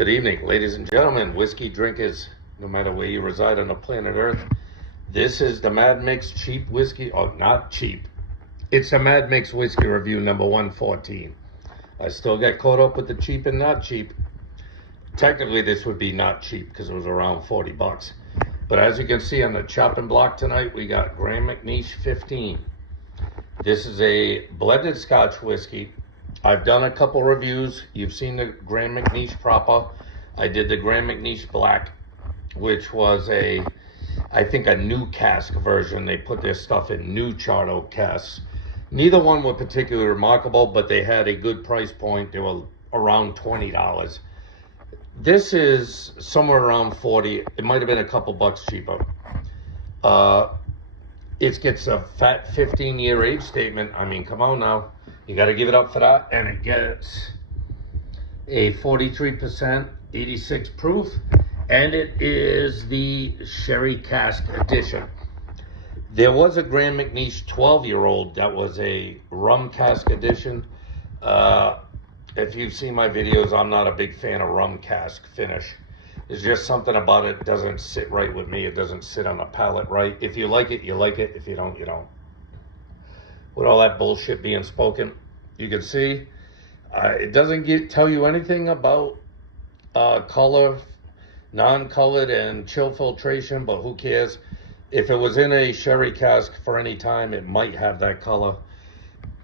Good evening, ladies and gentlemen, whiskey drinkers, no matter where you reside on the planet Earth. This is the Mad Mix cheap whiskey, or not cheap. It's a Mad Mix whiskey review number 114. I still get caught up with the cheap and not cheap. Technically, this would be not cheap because it was around 40 bucks. But as you can see on the chopping block tonight, we got Macnish 15. This is a blended Scotch whiskey. I've done a couple reviews. You've seen the Macnish proper. I did the Macnish black, which was I think a new cask version. They put their stuff in new charred oak casks. Neither one were particularly remarkable, but they had a good price point. They were around $20. This is somewhere around 40. It might have been a couple bucks cheaper. It gets a fat 15-year age statement. I mean, come on now. You got to give it up for that. And it gets a 43%, 86 proof. And it is the Sherry Cask Edition. There was a Macnish 12-year-old that was a rum cask edition. If you've seen my videos, I'm not a big fan of rum cask finish. There's just something about it doesn't sit right with me. It doesn't sit on the palate right. If you like it, you like it. If you don't, you don't. With all that bullshit being spoken, you can see it doesn't tell you anything about color, non-colored and chill filtration, but who cares? If it was in a sherry cask for any time, it might have that color.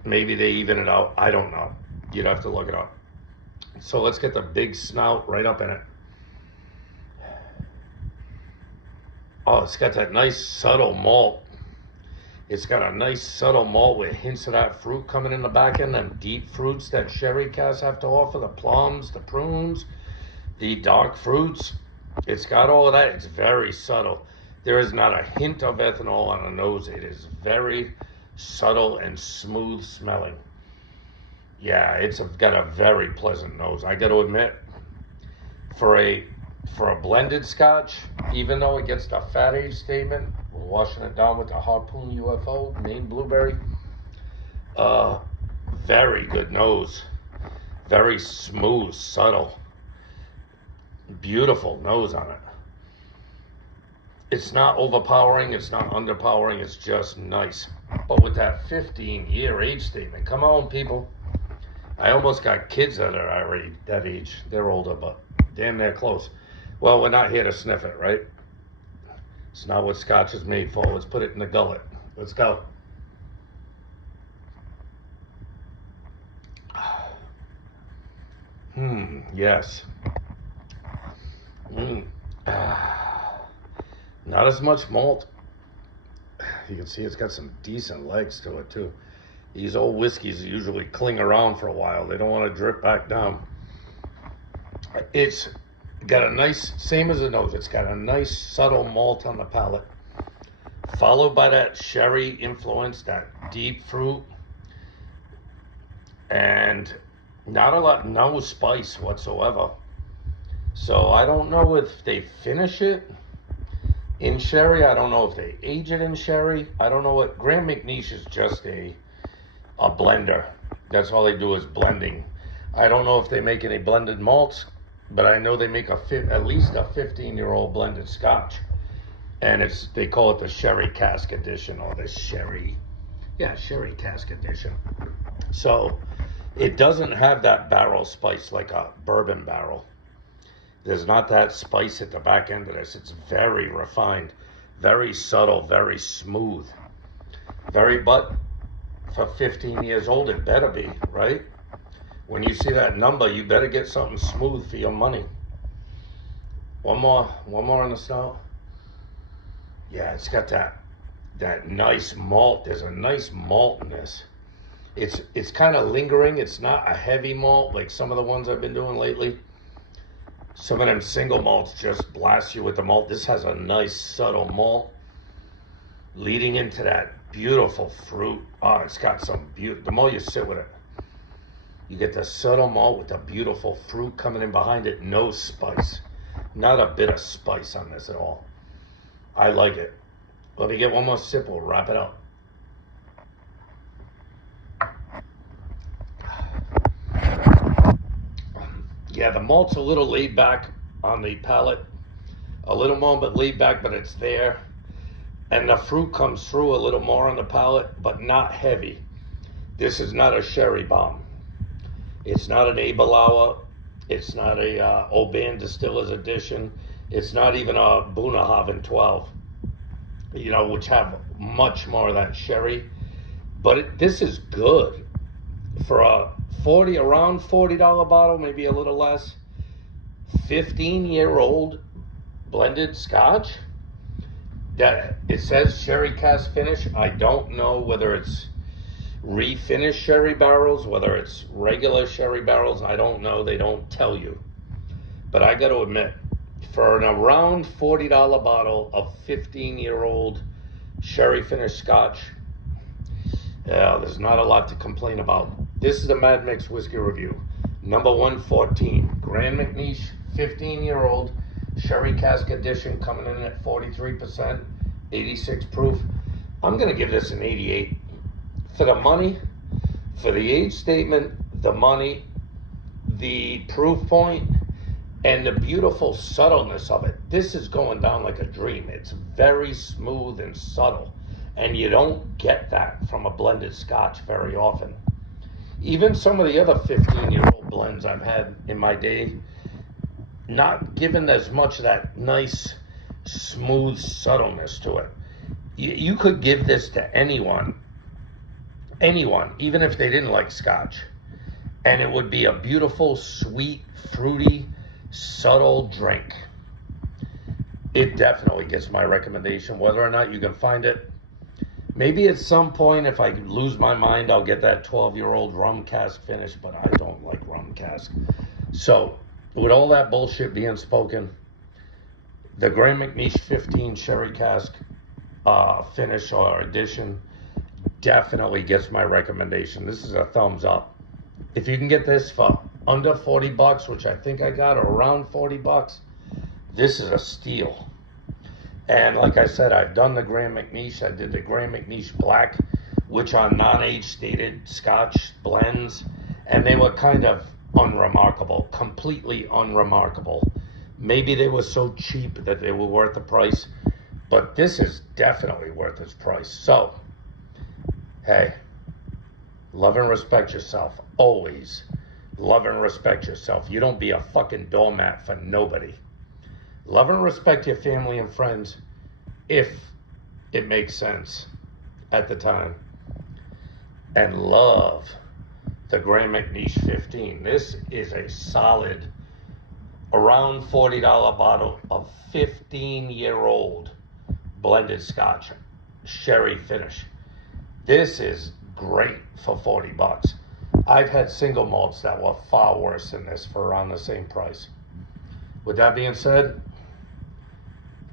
Maybe they even it out. I don't know. You'd have to look it up. So let's get the big snout right up in it. Oh, it's got that nice subtle malt. It's got a nice subtle malt with hints of that fruit coming in the back end, them deep fruits that sherry casks have to offer, the plums, the prunes, the dark fruits. It's got all of that. It's very subtle. There is not a hint of ethanol on the nose. It is very subtle and smooth smelling. Yeah, it's got a very pleasant nose. I got to admit, for a blended Scotch, even though it gets the fat age statement, we're washing it down with the Harpoon UFO, Maine Blueberry. Very good nose. Very smooth, subtle. Beautiful nose on it. It's not overpowering, it's not underpowering, it's just nice. But with that 15-year age statement, come on, people. I almost got kids that are that age. They're older, but damn, they're close. Well, we're not here to sniff it, right? It's not what Scotch is made for. Let's put it in the gullet. Let's go. Yes. Not as much malt. You can see it's got some decent legs to it too. These old whiskeys usually cling around for a while. They don't want to drip back down. It's got a nice, same as the nose, it's got a nice subtle malt on the palate, followed by that sherry influence, that deep fruit, and not a lot, no spice whatsoever. So I don't know if they finish it in sherry. I don't know if they age it in sherry. I don't know what. Macnish is just a blender. That's all they do is blending. I don't know if they make any blended malts, but I know they make at least a 15-year-old blended Scotch, and they call it the Sherry Cask Edition, or the Sherry Cask Edition. So it doesn't have that barrel spice like a bourbon barrel. There's not that spice at the back end of this. It's very refined, very subtle, very smooth, but for 15 years old, it better be, right? When you see that number, you better get something smooth for your money. One more on the snout. Yeah, it's got that nice malt. There's a nice malt in this. It's kind of lingering. It's not a heavy malt like some of the ones I've been doing lately. Some of them single malts just blast you with the malt. This has a nice subtle malt leading into that beautiful fruit. Oh, it's got some beauty. The more you sit with it, you get the subtle malt with the beautiful fruit coming in behind it. No spice. Not a bit of spice on this at all. I like it. Let me get one more sip. We'll wrap it up. Yeah, the malt's a little laid back on the palate. A little more but laid back, but it's there. And the fruit comes through a little more on the palate, but not heavy. This is not a sherry bomb. It's not an Abelauer. It's not a Oban Distiller's Edition. It's not even a Bunnahabhain 12, which have much more of that sherry. But this is good for a around $40 bottle, maybe a little less. 15-year-old blended Scotch. That it says sherry cask finish. I don't know whether it's refinished sherry barrels, whether it's regular sherry barrels. I don't know. They don't tell you. But I got to admit, for an around $40 bottle of 15-year-old sherry finished Scotch, there's not a lot to complain about. This is a Mad Mix whiskey review. Number 114, Grand Macnish, 15-year-old sherry cask edition, coming in at 43%, 86 proof. I'm going to give this an 88. For the money, for the age statement, the money, the proof point, and the beautiful subtleness of it. This is going down like a dream. It's very smooth and subtle, and you don't get that from a blended Scotch very often. Even some of the other 15-year-old blends I've had in my day, not given as much of that nice, smooth subtleness to it. You could give this to anyone, even if they didn't like Scotch, and it would be a beautiful, sweet, fruity, subtle drink. It definitely gets my recommendation. Whether or not you can find it, maybe at some point, if I lose my mind, I'll get that 12-year-old rum cask finish, but I don't like rum cask. So, with all that bullshit being spoken, the Grand Macnish 15 sherry cask finish or edition definitely gets my recommendation. This is a thumbs up. If you can get this for under 40 bucks, which I think I got around 40 bucks, this is a steal. And like I said, I've done the Grand Macnish. I did the Grand Macnish Black, which are non-age stated Scotch blends, and they were kind of unremarkable, completely unremarkable. Maybe they were so cheap that they were worth the price, but this is definitely worth its price. So, hey, love and respect yourself. Always love and respect yourself. You don't be a fucking doormat for nobody. Love and respect your family and friends if it makes sense at the time. And love the Grand Macnish 15. This is a solid, around $40 bottle of 15-year-old blended Scotch, sherry finish. This is great for 40 bucks. I've had single malts that were far worse than this for around the same price. With that being said,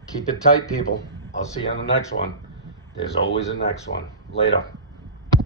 keep it tight, people. I'll see you on the next one. There's always a next one. Later.